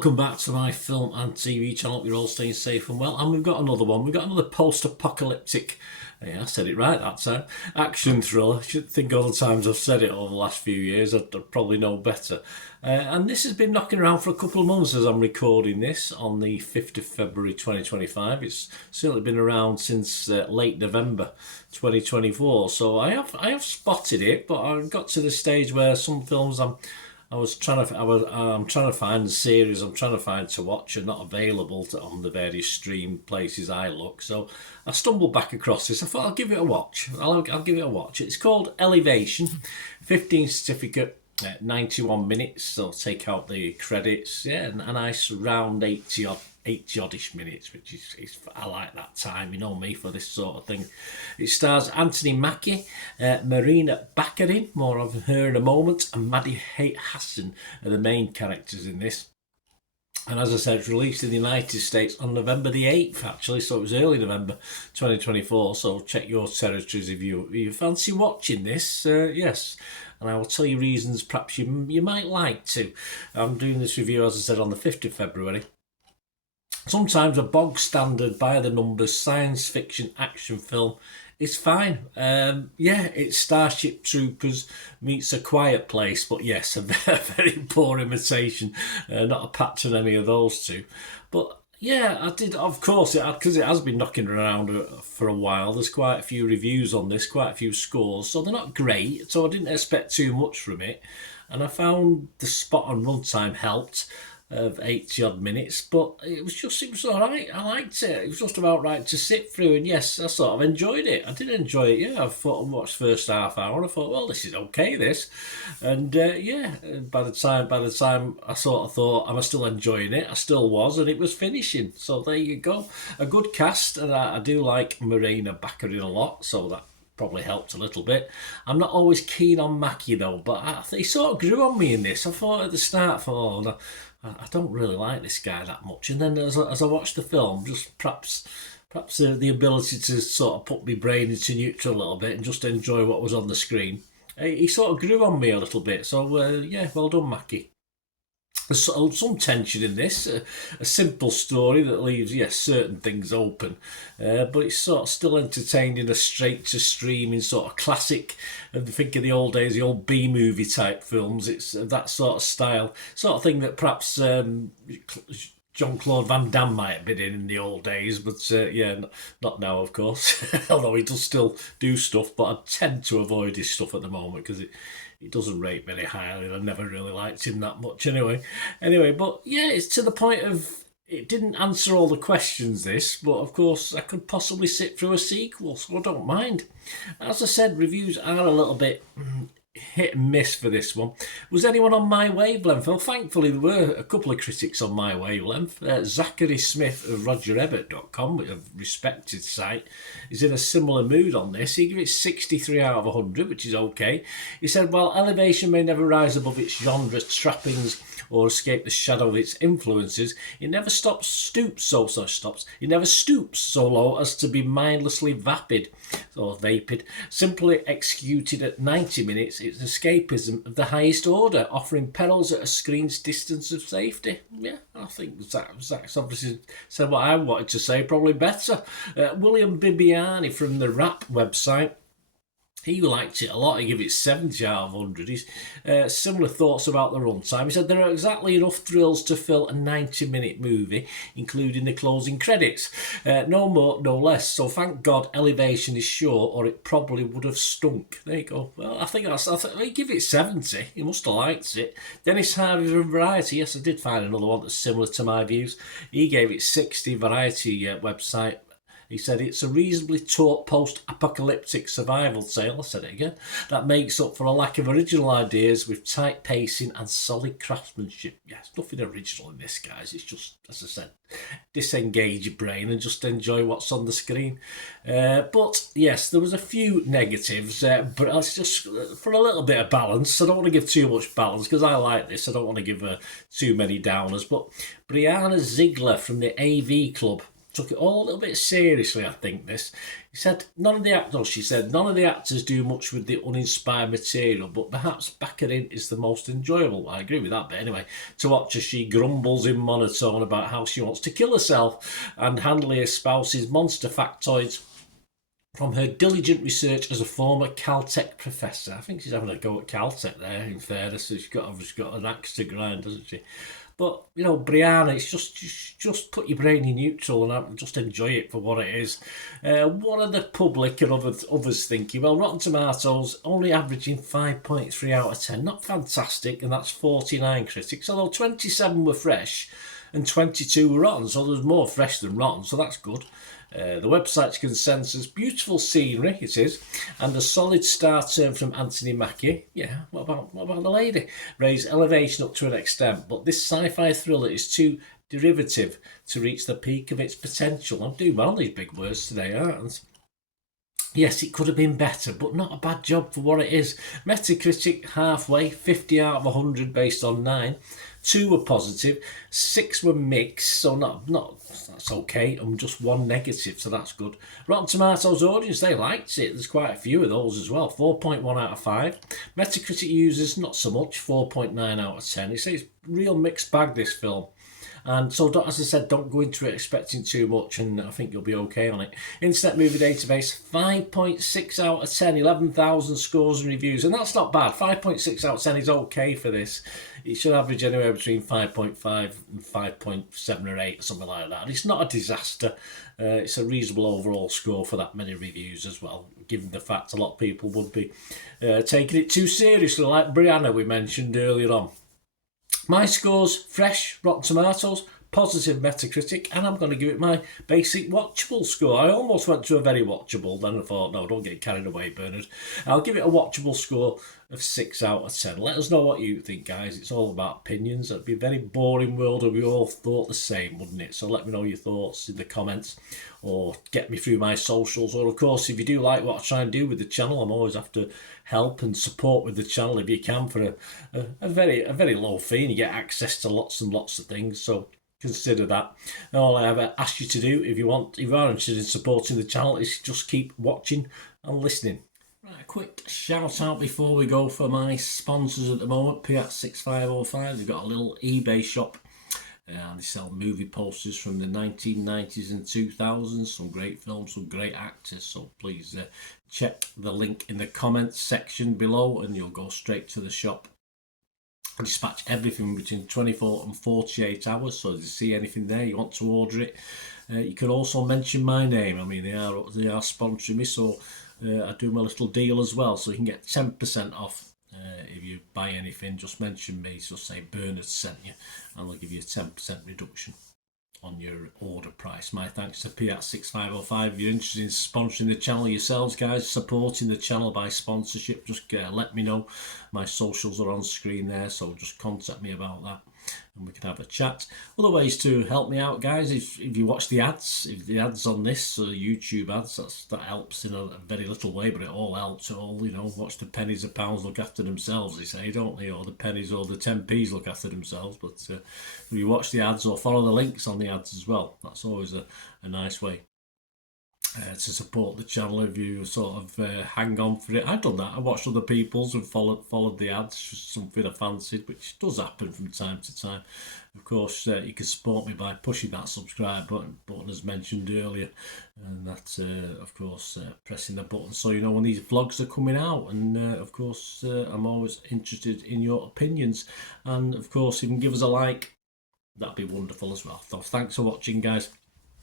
welcome back to my film and TV channel. Hope you're all staying safe and well. And we've got another one. We've got another post-apocalyptic, yeah, I said it right that time, action thriller. I should think all the times I've said it over the last few years, I'd probably know better. And this has been knocking around for a couple of months as I'm recording this on the 5th of February 2025. It's certainly been around since late November 2024. So I have spotted it, but I got to the stage where some films I'm trying to find the series I'm trying to find to watch are not available on the various stream places I look. So I stumbled back across this. I thought I'll give it a watch. I'll give it a watch. It's called Elevation, 15 certificate, 91 minutes. So take out the credits. Yeah, a nice round 80 oddish minutes, which is I like that time, you know me, for this sort of thing. It stars Anthony Mackie, Marina Baccarin, more of her in a moment, and Maddie Hassan are the main characters in this. And as I said, it's released in the United States on November the 8th, actually, so it was early November 2024, so check your territories if you fancy watching this, yes. And I will tell you reasons perhaps you might like to. I'm doing this review, as I said, on the 5th of February. Sometimes a bog standard by the numbers science fiction action film is fine. It's Starship Troopers meets A Quiet Place, but yes, a very poor imitation. Not a patch on any of those two. But yeah, I did, of course, because it has been knocking around for a while. There's quite a few reviews on this, quite a few scores, so they're not great, so I didn't expect too much from it. And I found the spot on runtime helped, of 80 odd minutes, but it was all right. I liked it. It was just about right to sit through, and yes, I sort of enjoyed it. I did enjoy it. Yeah, I thought I watched the first half hour and I thought, well, this is okay, this. And by the time I sort of thought, am I still enjoying it? I still was, and it was finishing. So there you go. A good cast, and I do like Marina Baccarin a lot, so that probably helped a little bit. I'm not always keen on Mackie though, but he sort of grew on me in this. I thought at the start, I don't really like this guy that much. And then as I watched the film, just perhaps the ability to sort of put my brain into neutral a little bit and just enjoy what was on the screen, he sort of grew on me a little bit. So well done, Mackie. There's some tension in this, a simple story that leaves, certain things open, but it's sort of still entertained in a straight-to-streaming sort of classic, and think of the old days, the old B-movie type films. It's that sort of style, sort of thing that perhaps Jean-Claude Van Damme might have been in the old days, but not now, of course, although he does still do stuff, but I tend to avoid his stuff at the moment because it doesn't rate very highly. I never really liked him that much anyway, but yeah, it's to the point of it didn't answer all the questions, this, but of course I could possibly sit through a sequel, so I don't mind. As I said, reviews are a little bit hit and miss for this one. Was anyone on my wavelength? Well, thankfully there were a couple of critics on my wavelength. Zachary Smith of RogerEbbett.com, a respected site, is in a similar mood on this. He gave it 63 out of 100, which is okay. He said, while Elevation may never rise above its genre trappings or escape the shadow of its influences, it never stoops so low as to be mindlessly vapid or vapid. Simply executed at 90 minutes, it's escapism of the highest order, offering perils at a screen's distance of safety. Yeah, I think Zach's obviously said what I wanted to say, probably better. William Bibiani from the Rap website, he liked it a lot. He gave it 70 out of 100. He's similar thoughts about the runtime. He said there are exactly enough thrills to fill a 90-minute movie, including the closing credits. No more, no less. So thank God Elevation is short, or it probably would have stunk. There you go. Well, I think he give it 70. He must have liked it. Dennis Harvey from Variety. Yes, I did find another one that's similar to my views. He gave it 60. Variety website. He said it's a reasonably taut post-apocalyptic survival tale, I said it again, that makes up for a lack of original ideas with tight pacing and solid craftsmanship. Yes, nothing original in this, guys. It's just, as I said, disengage your brain and just enjoy what's on the screen. But yes, there was a few negatives, but it's just for a little bit of balance. I don't want to give too much balance because I like this. I don't want to give too many downers. But Brianna Ziegler from the AV Club took it all a little bit seriously, I think, this. He said, she said, none of the actors do much with the uninspired material, but perhaps Baccarin is the most enjoyable. I agree with that, but anyway, to watch as she grumbles in monotone about how she wants to kill herself and handily espouses monster factoids from her diligent research as a former Caltech professor. I think she's having a go at Caltech there, in fairness. She's obviously got an axe to grind, doesn't she? But, you know, Brianna, it's just put your brain in neutral and just enjoy it for what it is. What are the public and others thinking? Well, Rotten Tomatoes only averaging 5.3 out of 10. Not fantastic, and that's 49 critics, although 27 were fresh and 22 were rotten, so there's more fresh than rotten, so that's good. The website's consensus, beautiful scenery it is, and a solid star turn from Anthony Mackie. Yeah, what about the lady? Raise elevation up to an extent, but this sci-fi thriller is too derivative to reach the peak of its potential. I'm doing well on these big words today, aren't I? Yes, it could have been better, but not a bad job for what it is. Metacritic halfway, 50 out of 100 based on 9. 2 were positive, 6 were mixed, so not that's okay, and just 1 negative, so that's good. Rotten Tomatoes audience, they liked it. There's quite a few of those as well. 4.1 out of 5. Metacritic users, not so much. 4.9 out of 10. It's a real mixed bag, this film. And so, as I said, don't go into it expecting too much, and I think you'll be okay on it. Internet Movie Database, 5.6 out of 10, 11,000 scores and reviews, and that's not bad. 5.6 out of 10 is okay for this. It should average anywhere between 5.5 and 5.7 or 8, or something like that. And it's not a disaster. It's a reasonable overall score for that many reviews as well, given the fact a lot of people would be taking it too seriously, like Brianna we mentioned earlier on. My score's fresh, Rotten Tomatoes, positive Metacritic, and I'm going to give it my basic watchable score. I almost went to a very watchable, then I thought, no, don't get carried away, Bernard. I'll give it a watchable score of 6 out of 10. Let us know what you think, guys. It's all about opinions. It'd be a very boring world if we all thought the same, wouldn't it? So let me know your thoughts in the comments, or get me through my socials. Or, of course, if you do like what I try and do with the channel, I'm always after help and support with the channel if you can for a very low fee, and you get access to lots and lots of things. So consider that. And all I ever ask you to do, if you are interested in supporting the channel, is just keep watching and listening. Right, a quick shout out before we go for my sponsors at the moment. Piat 6505, they've got a little eBay shop. They sell movie posters from the 1990s and 2000s, some great films, some great actors, so please check the link in the comments section below and you'll go straight to the shop. I dispatch everything between 24 and 48 hours, so if you see anything there, you want to order it, you can also mention my name. I mean, they are sponsoring me, so I do my little deal as well, so you can get 10% off. If you buy anything, just mention me, so say Bernard sent you, and they'll give you a 10% reduction on your order price. My thanks to Piat 6505. If you're interested in sponsoring the channel yourselves, guys, supporting the channel by sponsorship, just let me know. My socials are on screen there, so just contact me about that and we can have a chat. Other ways to help me out, guys, if you watch the ads, if the ads on this, YouTube ads, that helps in a very little way, but it all helps. It all, you know, watch the pennies and pounds look after themselves, they say, don't they? Or the pennies or the 10p's look after themselves. But if you watch the ads or follow the links on the ads as well, that's always a nice way to support the channel. If you sort of hang on for it, I've done that. I watched other people's and followed the ads, just something I fancied, which does happen from time to time. Of course, you can support me by pushing that subscribe button as mentioned earlier, and that of course pressing the button so you know when these vlogs are coming out. And of course I'm always interested in your opinions, and of course if you can give us a like, that'd be wonderful as well. So thanks for watching, guys.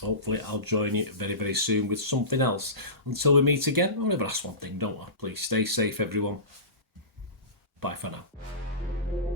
Hopefully I'll join you very, very soon with something else. Until we meet again, I'll never ask one thing, don't I? Please stay safe, everyone. Bye for now.